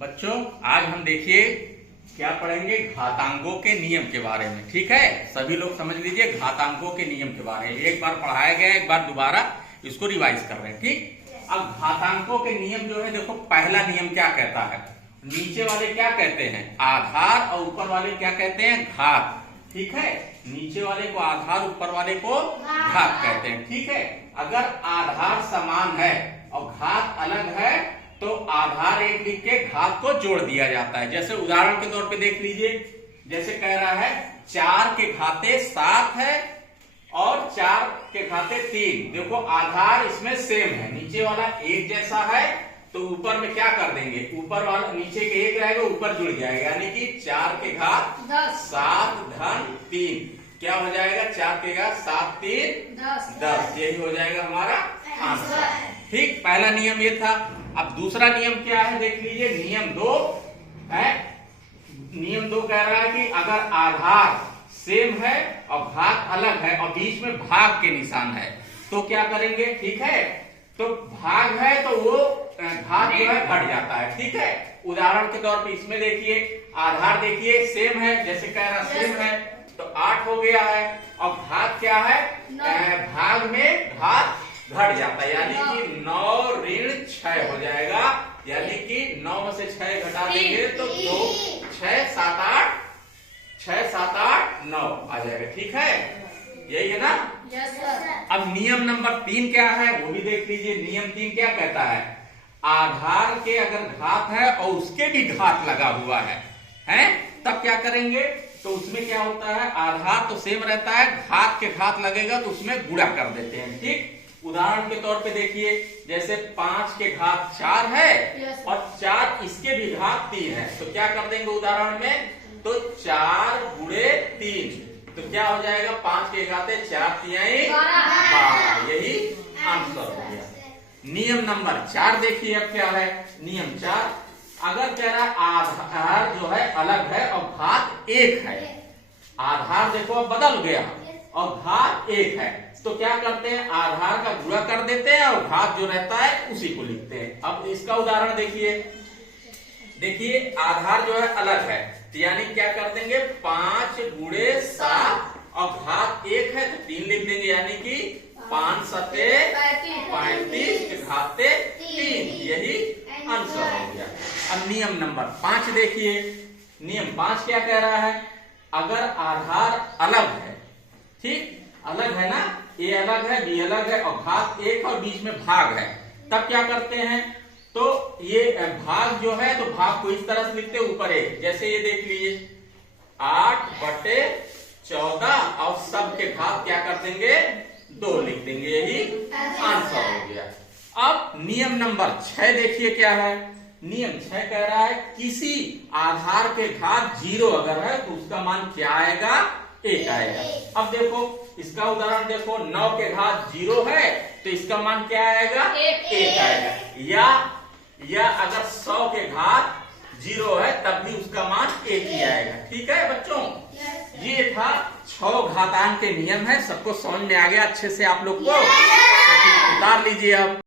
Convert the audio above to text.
बच्चों आज हम देखिए क्या पढ़ेंगे घातांकों के नियम के बारे में। ठीक है, सभी लोग समझ लीजिए घातांकों के नियम के बारे में। एक बार पढ़ाया गया, एक बार दोबारा इसको रिवाइज कर रहे हैं। ठीक, अब घातांकों के नियम जो है, देखो पहला नियम क्या कहता है, नीचे वाले क्या कहते हैं आधार और ऊपर वाले क्या कहते हैं घात। ठीक है, नीचे वाले को आधार, ऊपर वाले को घात कहते हैं। ठीक है, अगर आधार समान है और घात अलग है तो आधार एक लिख के घात को जोड़ दिया जाता है। जैसे उदाहरण के तौर पे देख लीजिए, जैसे कह रहा है 4 के घाते 7 है और 4 के घाते 3। देखो आधार इसमें सेम है, नीचे वाला एक जैसा है तो ऊपर में क्या कर देंगे, ऊपर वाला नीचे के एक रहेगा ऊपर जुड़ जाएगा, यानी कि 4 के घात 7 धन 3 क्या हो जाएगा, 4 के घात 7 3 10। यही हो जाएगा हमारा आंसर। ठीक, पहला नियम ये था। अब दूसरा नियम क्या है देख लीजिए, नियम 2 है। नियम 2 कह रहा है कि अगर आधार सेम है और घात अलग है और बीच में भाग के निशान है तो क्या करेंगे। ठीक है, तो भाग है तो वो घात जो है घट जाता है। ठीक है, उदाहरण के तौर पे इसमें देखिए, आधार देखिए सेम है, जैसे कह रहा सेम है तो 8 हो गया है और घात क्या है, भाग में घात घट जाता है, यानी कि 9 ऋण 6 हो जाएगा। यानी कि 9 में से 6 घटा देंगे तो 2 6 7 8 6 7 8 9 आ जाएगा। ठीक है, यही है ना। Yes sir. अब नियम नंबर 3 क्या है वो भी देख लीजिए। नियम 3 क्या कहता है, आधार के अगर घात है और उसके भी घात लगा हुआ है तब क्या करेंगे, तो उसमें क्या होता है, आधार तो सेम रहता है, घात के घात लगेगा तो उसमें गुणा कर देते हैं। ठीक, उदाहरण के तौर पे देखिए, जैसे 5 के घात 4 है और 4 इसके भी घात 3 है तो क्या कर देंगे उदाहरण में, तो 4 गुणे 3 तो क्या हो जाएगा, 5 के घाते 4 तिहाई 12। यही आंसर हो गया। नियम नंबर 4 देखिए, अब क्या है नियम 4, अगर कह रहा है आधार जो है अलग है और घात 1 है, आधार देखो अब बदल गया और घात 1 है तो क्या करते हैं, आधार का गुणा कर देते हैं और घात जो रहता है उसी को लिखते हैं। अब इसका उदाहरण देखिए आधार जो है अलग है तो यानी क्या कर देंगे, 5 गुणे 7 और घात 1 है तो 3 लिख देंगे, यानी कि 5 सते 35 के घाते 3। यही आंसर हो गया। अब नियम नंबर 5 देखिए, नियम 5 क्या कह रहा है, अगर आधार अलग है, ठीक अलग है ना, ए अलग है बी अलग है और घात 1 और बीच में भाग है, तब क्या करते हैं, तो ये भाग जो है तो भाग को इस तरह से लिखते हैं ऊपर 1, जैसे ये देख लीजिए 8/14 और सब के घात क्या कर देंगे 2 लिख देंगे। यही आंसर हो गया। अब नियम नंबर 6 देखिए क्या है, नियम 6 कह रहा है किसी आधार के घात 0 अगर है तो उसका मान क्या आएगा, 1 आएगा। अब देखो इसका उदाहरण देखो, 9 के घात 0 है तो इसका मान क्या आएगा, 1 आएगा। या अगर 100 के घात 0 है तब भी उसका मान 1 ही आएगा। ठीक है बच्चों, ये था 6 घातांक के नियम है। सबको समझ में आ गया अच्छे से आप लोग को, तो उतार लीजिए अब।